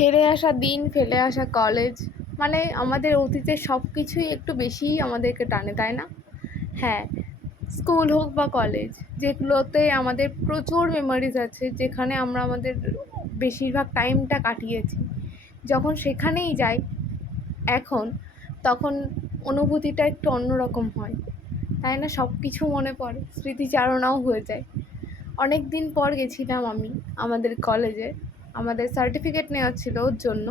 হেরে আসা দিন, ফেলে আসা কলেজ, মানে আমাদের অতীতের সব কিছুই একটু বেশিই আমাদেরকে টানে, তাই না? হ্যাঁ, স্কুল হোক বা কলেজ, যেগুলোতে আমাদের প্রচুর মেমোরিজ আছে, যেখানে আমরা আমাদের বেশিরভাগ টাইমটা কাটিয়েছি। যখন সেখানেই যাই এখন, তখন অনুভূতিটা একটু অন্যরকম হয়, তাই না? সব কিছু মনে পড়ে, স্মৃতিচারণাও হয়ে যায়। অনেক দিন পর গেছিলাম আমি আমাদের কলেজে, আমাদের সার্টিফিকেট নেওয়া ছিল ওর জন্য।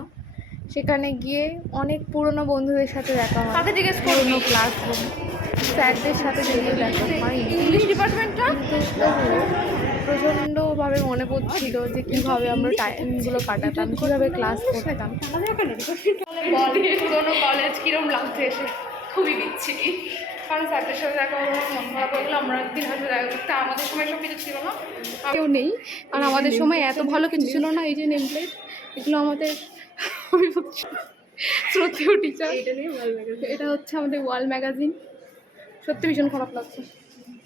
সেখানে গিয়ে অনেক পুরনো বন্ধুদের সাথে দেখা হয়, পুরনো ক্লাসরুম, স্যারদের সাথে যদিও দেখা হয় ইংলিশ ডিপার্টমেন্টটা কিন্তু তবুও প্রচণ্ডভাবে মনে পড়ছিল যে কীভাবে আমরা টাইমগুলো কাটাতাম, কীভাবে ক্লাস করতাম। পুরোনো কলেজ কিরম লাগছে এসে? খুবই বিচ্ছিরি, কারণ স্যারদের সাথে দেখা হলো, মন খারাপ হয়ে গেলো। আমরা একদিন হয়তো দেখা করতে, আমাদের সময় সব কিছু ছিল না, কেউ নেই, কারণ আমাদের সময় এত ভালো কিছু ছিল না। এই যে নেম প্লেট, এগুলো আমাদের শ্রদ্ধেয় টিচার। এটা হচ্ছে আমাদের ওয়াল ম্যাগাজিন। সত্যি ভীষণ খারাপ লাগছে,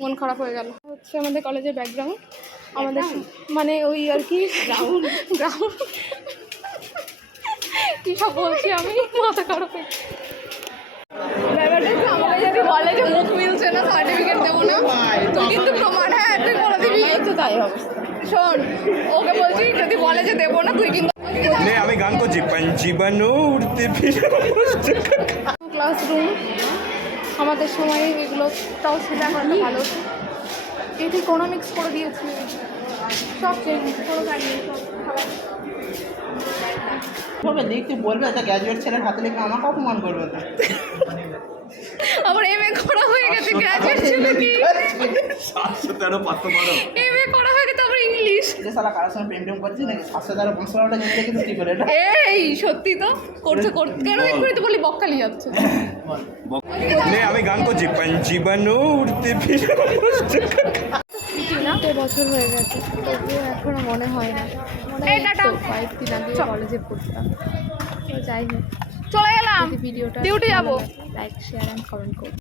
মন খারাপ হয়ে গেল। হচ্ছে আমাদের কলেজের ব্যাকগ্রাউন্ড, আমাদের মানে ওই আর কি গ্রাউন্ড কী সব বলছি আমি, মাথা খারাপ হয়ে ব্যাপারটা হচ্ছে আমাকে যদি বলে যে মুখ মিলছে না, সার্টিফিকেট দেবো না, তুই কিন্তু প্রমাণ, হ্যাঁ তুই বলে দিবি তো, তাই হবে। শোন, ওকে বলছি যদি বলে যে দেবো না, তুই কিন্তু আমি গান করছি পঞ্চিবানো উঠতে ক্লাসরুম, আমাদের সময় এগুলোটাও ছিল, এখন তো ভালো। এটি ইকোনমিক্স করে দিয়েছি, সব চেঞ্জ কোনো গাড়ি হবে লিখতে বলবে, একটা গ্র্যাজুয়েট ছেলের হাতে লিখে আমাকে অপমান করবে না। আবার এমএ করা হয়ে গেছে, গ্র্যাজুয়েট ছিল কি, এমএ করা হয়ে গেছে, আবার ইংলিশ। এটা সালা কারোর সঙ্গে প্রেম করছিস নাকি? 7,500 জেনে রেখেছিস কি করে এটা? এই সত্যি তো করছে কেন এক্ষুনি তো বলি বকখালি যাচ্ছে। আমি গান করছি পঞ্চিবানো উঠতে বছর হয়ে গেছে, তবুও এখনো মনে হয় না, মনে হয় কয়েকদিন আগে কলেজে পড়তাম। তো যাই হোক, চলে গেলাম, ভিডিওটা ডিউটি যাবো। লাইক, শেয়ার অ্যান্ড কমেন্ট করুন।